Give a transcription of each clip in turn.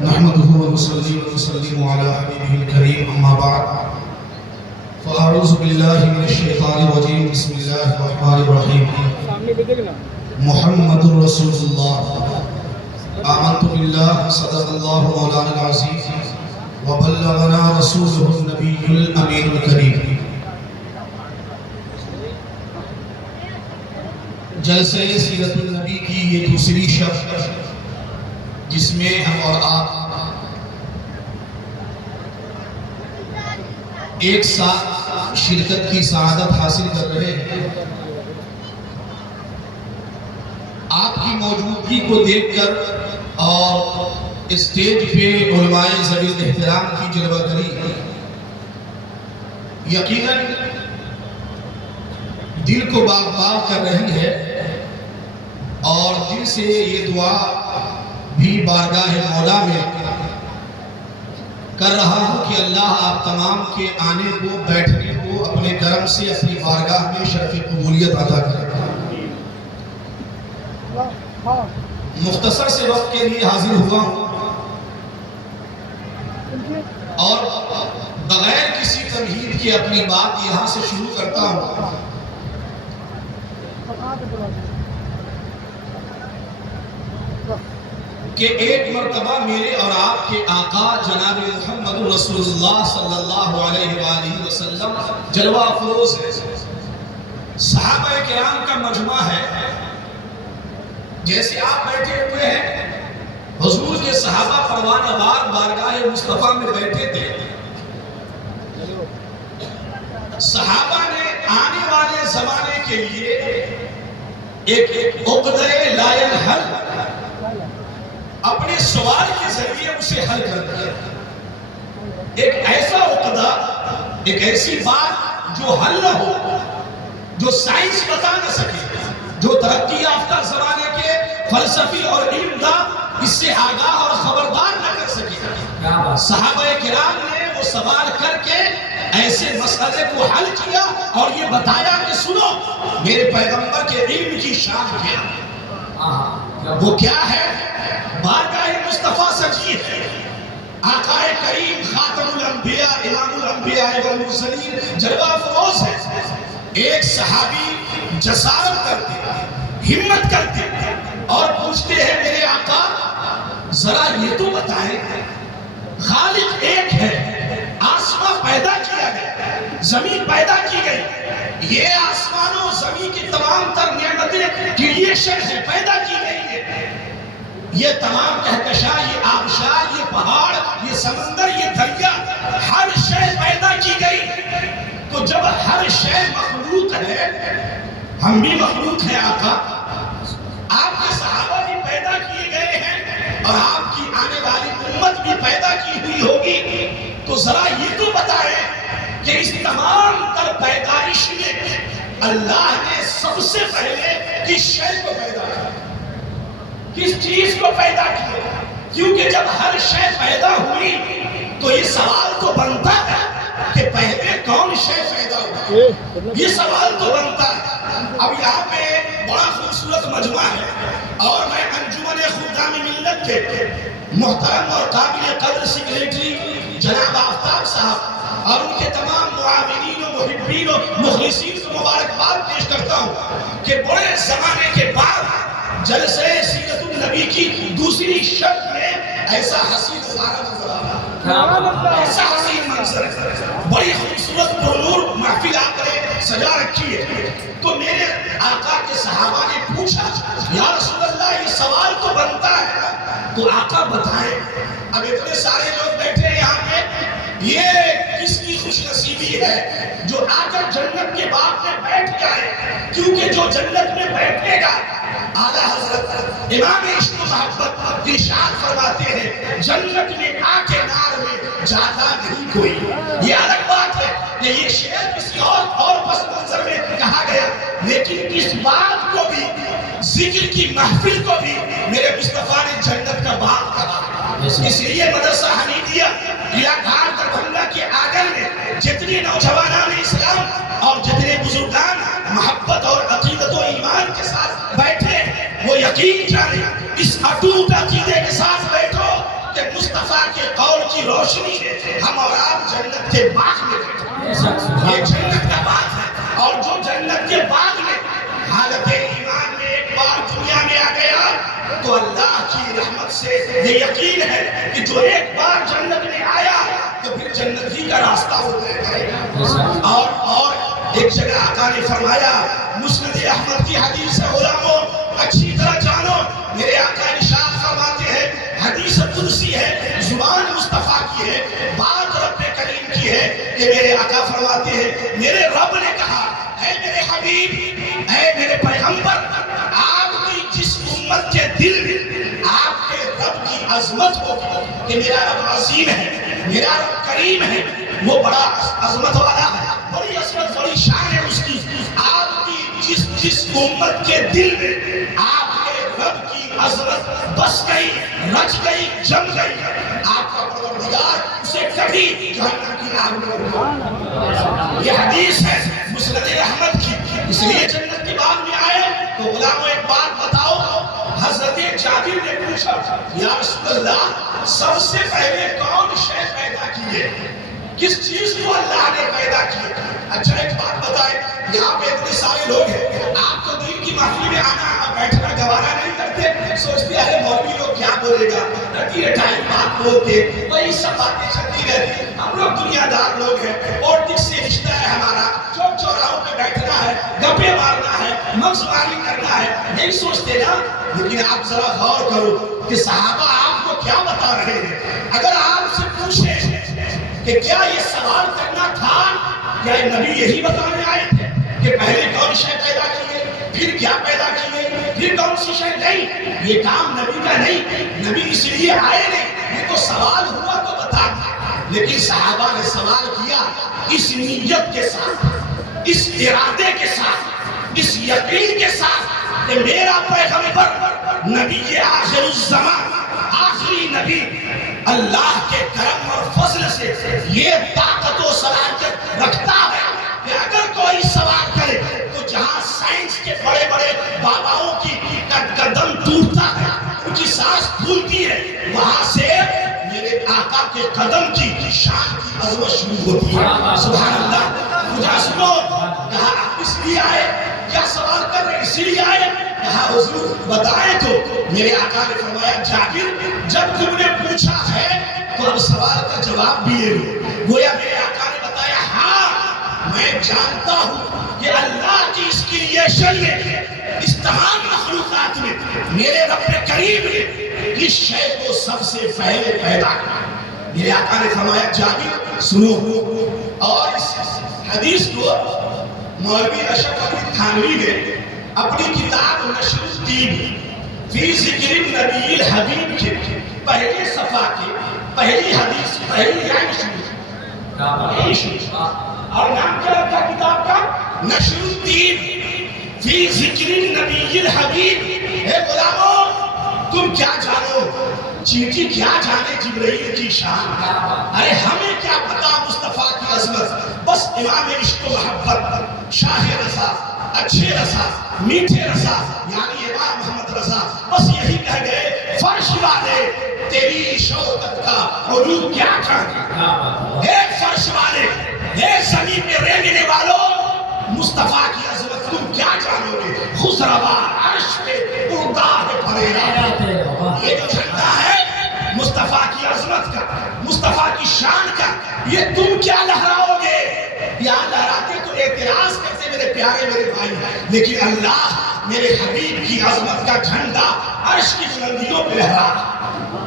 نحمده ونصلي ونسلم على حبيبه الكريم أما بعد فأعوذ بالله من الشيطان الرجيم بسم الله الرحمن الرحيم محمد رسول الله آمنت بالله صدق الله مولانا العظيم وبلغنا رسوله النبي الأمين الكريم. جلسہ سیرت النبی کی یہ دوسری شب جس میں ہم اور آپ ایک ساتھ شرکت کی سعادت حاصل کر رہے ہیں. آپ کی موجودگی کو دیکھ کر اور اسٹیج پہ علماء ذوی احترام کی جلوہ گری یقیناً دل کو باغ باغ کر رہی ہے اور دل سے یہ دعا بھی بارگاہ مولا میں کر رہا ہوں کہ اللہ آپ تمام کے آنے کو بیٹھنے کو اپنے کرم سے اپنی بارگاہ میں شرف قبولیت عطا کرے. مختصر سے وقت کے لیے حاضر ہوا ہوں اور بغیر کسی تمہید کے اپنی بات یہاں سے شروع کرتا ہوں. کہ ایک مرتبہ میرے اور آپ کے آقا جناب محمد رسول اللہ صلی اللہ علیہ وآلہ وسلم جلوہ افروز ہے. صحابہ کرام کا مجمع ہے. جیسے آپ بیٹھے ہوئے ہیں حضور کے صحابہ پروانہ وار بارگاہ مصطفیٰ میں بیٹھے تھے. صحابہ نے آنے والے زمانے کے لیے ایک عقدہ لا الحل اپنے سوال کے ذریعے اسے حل کر دیا. ایک ایسا عقدہ، ایک ایسی بات جو حل نہ ہو، جو سائنس بتا نہ سکے، جو ترقی یافتہ زمانے کے فلسفی اور علم دا اس سے آگاہ اور خبردار نہ کر سکے. صحابہ کرام نے وہ سوال کر کے ایسے مسئلے کو حل کیا اور یہ بتایا کہ سنو میرے پیغمبر کے علم کی شان کیا. وہ کیا ہے؟ بارگاہ مصطفیٰ سجی ہے. آقا کریم خاتم الانبیاء امام الانبیاء والمرسلین جلوہ افروز ہے. ایک صحابی جسارت کرتے، ہمت کرتے اور پوچھتے ہیں میرے آقا ذرا یہ تو بتائیں، خالق ایک ہے، آسمان پیدا کیا گیا، زمین پیدا کی گئی، یہ آسمان و زمین کی تمام تر نعمتیں کریشن ہے، پیدا کی گئی ہے. یہ تمام کہکشاں، یہ آبشار، یہ پہاڑ، یہ سمندر، یہ دریا، ہر شے پیدا کی گئی. تو جب ہر شے مخلوق ہے، ہم بھی مخلوق ہیں آقا. آپ کے صحابہ بھی پیدا کیے گئے ہیں اور آپ کی آنے والی امت بھی پیدا کی ہوئی ہوگی. تو ذرا یہ تو بتائیں کہ اس تمام تر پیدائش میں اللہ نے سب سے پہلے کس شے کو پیدا کیا، کس چیز کو پیدا کیا؟ کیونکہ جب ہر شے پیدا ہوئی تو یہ سوال تو بنتا ہے کہ پہلے کون شے پیدا ہوا. یہ سوال تو بنتا ہے. اب یہاں پہ بڑا خوبصورت مجمع ہے اور میں انجمن خدام ملت کے محترم اور قابل قدر سیکریٹری جناب آفتاب صاحب اور ان کے تمام معاونین و محبین و مخلصین کو مبارکباد پیش کرتا ہوں کہ بڑے زمانے کے بعد جلسہ سیرت النبی کی دوسری شب میں ایسا حسین منظر آ، ایسا حسین منظر، بڑی خوبصورت پرنور محفل آپ نے سجا رکھی ہے. تو میرے آقا کے صحابہ نے پوچھا یا رسول اللہ یہ سوال تو بنتا ہے، تو آقا بتائیں اب اتنے سارے لوگ بیٹھے ہیں یہاں پہ، یہ کس کی خوش نصیبی ہے جو آ کر جنت کے باغ میں بیٹھ جائے. کیونکہ جو جنت میں بیٹھے گا اعلیٰ حضرت امام عشق و محبت ارشاد فرماتے ہیں جنت میں آ کے نار میں جاتا نہیں کوئی. یہ الگ بات ہے کہ یہ شعر کسی اور پس منظر میں کہا گیا، لیکن اس بات کو بھی، ذکر کی محفل کو بھی میرے مصطفیٰ نے جنت کا باغ کہا. اس لیے مدرسہ حمیدیہ قلعہ گھاٹ دربھنگا کے آنگن میں جتنے نوجوانان اسلام اور جتنے بزرگان محبت اور عقیدت و ایمان کے ساتھ بیٹھے وہ یقین جانے اس اٹوٹ عقیدے کے ساتھ بیٹھو کہ مصطفیٰ کے قول کی روشنی ہے ہم اور آپ جنت کے باغ میں بیٹھے ہیں۔ یہ جنت کا باغ ہے، اور جو جنت کے باغ میں حالت ایمان میں ایک بار دنیا میں آ گیا تو اللہ کی رحمت سے یہ یقین ہے کہ جو ایک بار جنت میں آیا تو پھر جنت ہی کا راستہ وہ طے کرے گا۔ اور ایک جگہ آقا نے فرمایا، مسند احمد کی حدیث ہے، غلاموں اچھی طرح جانو، میرے آقا ارشاد فرماتے ہیں، حدیث قدسی ہے، زبان مصطفیٰ کی ہے، بات رب کریم کی ہے کہ میرے آقا فرماتے ہیں میرے رب نے کہا، اے میرے حبیب، اے میرے پیغمبر، آپ کی جس امت کے دل میں آپ کے رب کی عظمت ہوگی کہ میرا رب عظیم ہے، میرا رب کریم ہے، وہ بڑا عظمت والا ہے، بڑی عظمت بڑی شان ہے اس کی، آپ کی جس امت کے دل میں آپ کے رب کی عظمت بس گئی، رچ گئی، جم گئی، آپ کا پروردگار اسے کبھی جہنم کی آگ میں ڈالے۔ یہ حدیث ہے مسند احمد کی۔ اس لیے جنت کے باغ میں آئے تو غلاموں ایک بات بتاؤ، حضرت جابر نے پوچھا، یا رسول اللہ سب سے پہلے کون شے پیدا کی ہے؟ کس چیز کو اللہ نے پیدا کیا؟ اچھا ایک بات بتائیں، یہاں پہ اتنے سارے لوگ ہیں، آپ تو دین کی محفل میں آنا بیٹھنا گوارا نہیں کرتے، سوچتے ارے مولوی لوگ کیا بولے گا، رتی رٹائی بات بولتے، وہی سب باتیں چلتی رہتی۔ ہم لوگ دنیا دار لوگ ہیں، پولیٹکس سے رشتہ ہے ہمارا، چوک چوراہوں پہ بیٹھنا ہے، گپے مارنا ہے، مغزبانی کرنا ہے، نہیں سوچتے نا۔ لیکن آپ ذرا غور کرو کہ صحابہ آپ کو کیا بتا رہے ہیں۔ اگر آپ سے پوچھیں کہ کیا یہ سوال کرنا تھا، کیا نبی یہی بتانے آئے تھے کہ پہلے کون شے پیدا کی گئی، پھر کیا پیدا کی گئی، پھر کون سی شے؟ نہیں، یہ کام نبی کا نہیں، نبی اس لیے آئے نہیں، یہ تو سوال ہوا تو بتا دیا۔ لیکن صحابہ نے سوال کیا اس نیت کے ساتھ، اس ارادے کے ساتھ، اس یقین کے ساتھ کہ میرا پیغمبر نبی آخر الزمان، آخری نبی، اللہ کے کرم اور فضل سے یہ طاقت و صلاحیت رکھتا ہے کہ اگر کوئی سوال کرے تو جہاں سائنس کے بڑے بڑے باباؤں کی قدم ٹوٹتا ہے، ان کی سانس پھولتی ہے، وہاں سے میرے آقا کے قدم کی شان کی عظمت شروع ہوتی ہے۔ سبحان اللہ۔ مجھے سنو، کہا آپ اس لیے آئے، کیا سوال کر رہے اسی لیے آئے؟ کہا حضور بتائیں تو۔ میرے آقا نے فرمایا جابر جب تم نے پوچھا ہے تو اب سوال کا جواب بھی لے لو۔ گویا میرے آقا نے بتایا ہاں میں جانتا ہوں کہ اللہ کی اس کریشن میں، اس تمام مخلوقات میں میرے رب کریم نے اس شے کو سب سے پہلے پیدا کیا۔ میرے آقا نے فرمایا جابر سنو، اور اس حدیث کو مولوی اشرف علی تھانوی نے اپنی کتاب نشر الدین فی ذکر النبی الحبیب کے پہلے صفحہ کی پہلی حدیث پہلی لائن شروع، اور نام کیا رکھا کتاب کا؟ نشر الدین فی ذکر النبی الحبیب۔ اے غلاموں تم کیا جانو، چینٹی کیا جانے جبرائیل کی شان، ارے ہمیں کیا پتا مصطفیٰ کی عظمت، بس امام عشق و محبت، شاہ رضا، اچھے رضا، میٹھے رضا، یعنی امام محمد رضا، بس یہی کہہ گئے فرش والے تیری شوکت کا علوم کیا کہنا، اے فرش والے، اے زمین میں رہنے والوں، مصطفیٰ کی عظمت تم کیا جانو گے، خسروا عرش پہ اڑتا ہے پھریرا۔ یہ جو جھنڈا ہے مصطفیٰ کی عظمت کا، مصطفیٰ کی شان کا، یہ تم کیا لہراؤ گے؟ یہاں لہراتے تو اعتراض کرتے میرے پیارے میرے بھائی، لیکن اللہ میرے حبیب کی عظمت کا جھنڈا عرش کی بلندیوں پہ لہرا۔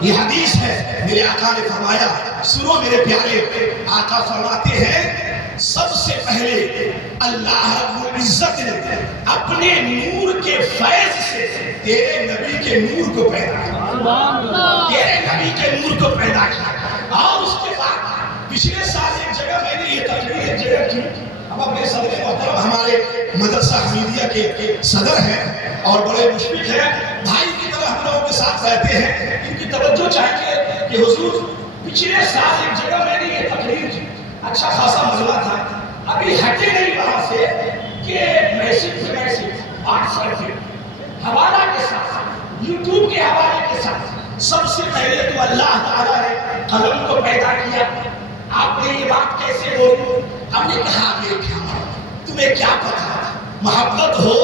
یہ حدیث ہے، میرے آقا نے فرمایا، سنو میرے پیارے، آقا فرماتے ہیں سب سے پہلے اللہ رب العزت نے اپنے نور کے فیض سے تیرے نبی کے نور کو پیدا کیا، تیرے نبی کے نور کو پیدا کیا۔ اور اس کے بعد پچھلے سال ایک جگہ میں نے یہ تقریر ایک جگہ کی، ہم اپنے صدر محترم ہمارے مدرسہ حمیدیہ کے صدر ہیں اور بڑے مشفق ہیں، بھائی کی طرح ہم لوگوں کے ساتھ رہتے ہیں، ان کی توجہ چاہیے کہ حضور پچھلے سال ایک جگہ میں نے یہ تقریر کی، اچھا خاصا مزلہ تھا، ابھی ہٹے نہیں وہاں سے کہ میسج سے میسج واٹس ایپ کے حوالہ کے ساتھ، یوٹیوب کے حوالے کے ساتھ سب سے پہلے تو اللہ تعالیٰ نے قلم کو پیدا کیا. آپ نے یہ بات کیسے بولی؟ ہم نے کہا تمہیں کیا پتا، محبت ہو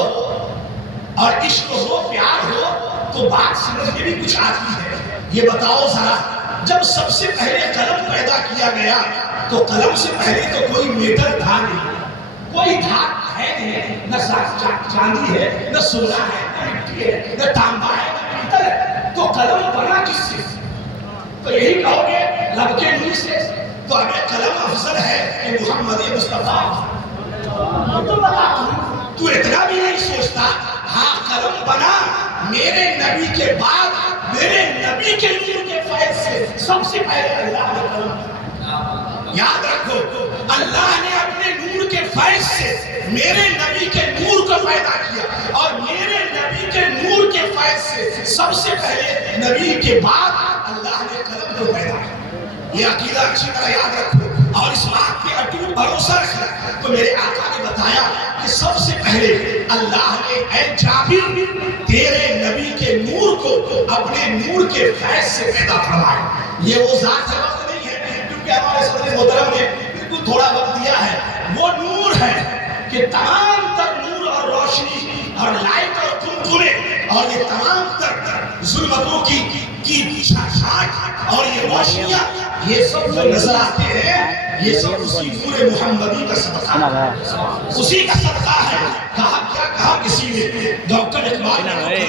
اور عشق ہو، پیار ہو تو بات سمجھ میں بھی کچھ آتی ہے. یہ بتاؤ ذرا، جب سب سے پہلے قلم پیدا کیا گیا تو قلم سے پہلے تو کوئی میٹر تھا نہیں، کوئی دھات ہے نہیں، نہ چاندی ہے، نہ سونا ہے، نہ مٹی ہے، نہ تانبا ہے، نہ پیتل ہے. تو قلم بنا کس سے؟ تو یہی کہو گے رب کے نور سے. تو ہمیں قلم افضل ہے کہ محمد مصطفیٰ. تو اتنا بھی نہیں سوچتا؟ ہاں قلم بنا میرے نبی کے بعد، میرے نبی کے نور کے فیض سے. سب سے پہلے اللہ نے قلم. یاد رکھو، اللہ نے اپنے نور کے فیض سے میرے نبی کے نور کو پیدا کیا، اور میرے نبی کے نور کے فیض سے سب سے پہلے نبی کے بعد اللہ نے قلم کو پیدا کیا. یہ عقیدہ اچھی طرح یاد رکھو اور اس بات پہ اٹوٹ بھروسہ رکھنا. تو میرے آقا نے بتایا کہ سب سے پہلے اللہ نے اے جابر تیرے نبی کے نور کو اپنے نور کے فیض سے پیدا فرمایا. یہ وہ ذات ہے، وقت نہیں ہے کیونکہ ہمارے صدر محترم نے بالکل تھوڑا وقت دیا ہے. وہ نور ہے کہ تمام تر نور اور روشنی اور لائٹ اور کنکنے اور یہ تمام تر ظلمتوں کی چھاٹ اور یہ روشنیاں، یہ سب جو نظر آتے ہیں، یہ سب اسی نور محمدی کا صدقہ ہے، اسی کا صدقہ ہے. کہا کیا کہا کسی نے؟ ڈاکٹر اقبال نے